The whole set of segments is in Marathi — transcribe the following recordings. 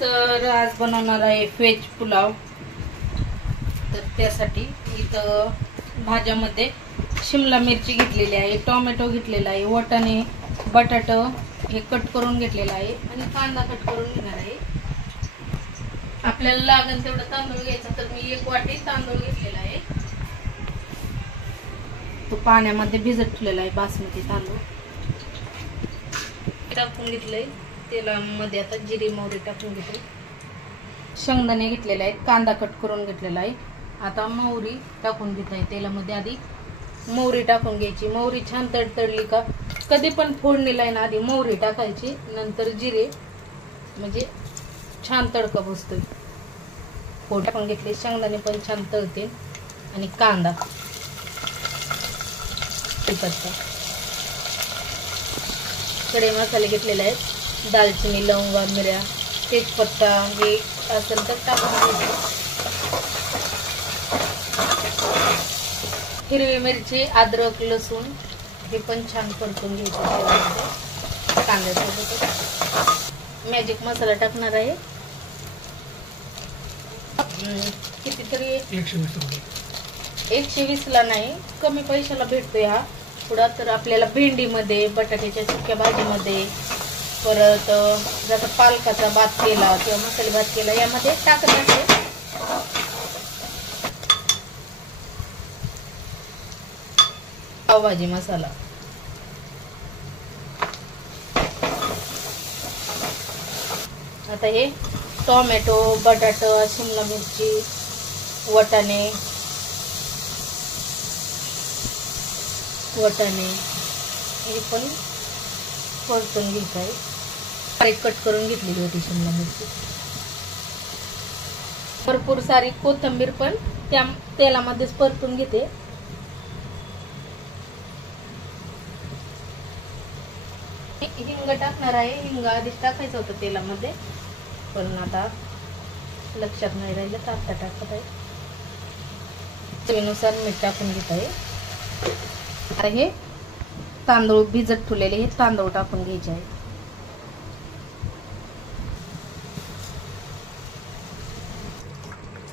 तर आज बनवणार आहे व्हेज पुलाव। तर त्यासाठी इथं भाज्यामध्ये शिमला मिरची घेतलेली आहे, टोमॅटो घेतलेला आहे, वाटाणे बटाटा हे कट करून घेतलेला आहे आणि कांदा कट करून घेणार आहे। आपल्याला लागेल तेवढं तांदूळ घ्यायचं, तर मी 1 वाटी तांदूळ घेतलेला आहे। तो पाण्यामध्ये भिजत ठेवलेला आहे बासमती तांदूळ। टाकून घेतलंय तेलामध्ये, आता जिरे मोहरी टाकून घेतली, शेंगदाणे घेतलेले आहेत, कांदा कट करून घेतलेला आहे। आता मोहरी टाकून घेत आहे तेलामध्ये। आधी मोहरी टाकून घ्यायची, मोहरी छान तडतडली का कधी पण फोडणीला आहे ना आधी मोहरी टाकायची, नंतर जिरे, म्हणजे छान तडका बसतोय। फोड टाकून घेतले, शेंगदाणे पण छान तळते आणि कांदा खडे मसाले घेतलेले आहेत, दालचिनी लवंग मिऱ्या तेजपत्ता हे असेल तर टाकून घ्यायचे। हिरवी मिरची अद्रक लसूण हे पण छान परतून घ्यायचे कांद्यासोबत। मॅजिक मसाला टाकणार आहे, कितीतरी 120 ला नाही, कमी पैशाला भेटतोय हा पुढा। तर आपल्याला भेंडीमध्ये, बटाट्याच्या सुक्या भाजीमध्ये, परत जसं पालकाचा भात केला किंवा मसाले भात केला यामध्ये टाकत असते। पावभाजी मसाला, आता हे टोमॅटो बटाटा शिमला मिरची वाटाणे हे पण परतून घ्यायचं आहे। कट करून घेतलेली होती शिमला मिरची, भरपूर सारी कोथिंबीर पण त्या तेलामध्येच परतून घेते। हिंग टाकणार आहे, हिंग आधीच टाकायचं होतं तेलामध्ये, पण आता लक्षात नाही राहिलं तर आता टाकत आहे। चवीनुसार मीठ टाकून घेत आहे। आता हे तांदूळ भिजत ठेवलेले हे तांदूळ टाकून घ्यायचे आहे।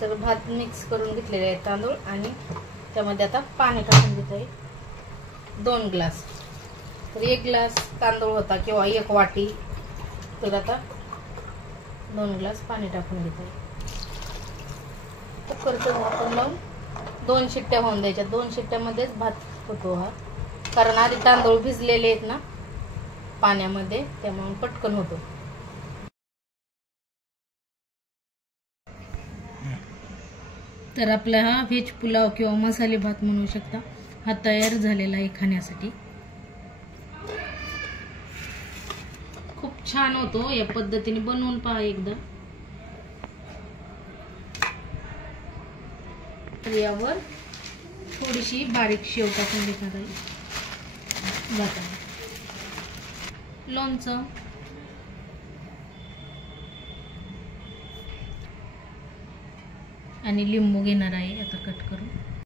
तर भात मिक्स करून घेतलेले आहे तांदूळ, आणि त्यामध्ये आता पाणी टाकून घेत आहे 2 ग्लास। तर 1 ग्लास तांदूळ होता किंवा 1 वाटी, तर आता 2 ग्लास पाणी टाकून घेत आहे। कुकरचं झाकण लावून 2 शिट्ट्या होऊन द्यायच्या, 2 शिट्ट्यामध्येच भात होतो हा, कारण आधी तांदूळ भिजलेले आहेत ना पाण्यामध्ये, त्यामुळे पटकन होतो। तर आपला हा व्हेज पुलाव किंवा मसाले भात म्हणू शकता, हा तयार झालेला आहे खाण्यासाठी। खूप छान होतो, या पद्धतीने बनवून पहा एकदा। तर यावर थोडीशी बारीक शेव टाकून घेणार आहे, लोणचं, आणि लिंबू घेणार आहे आता कट करून।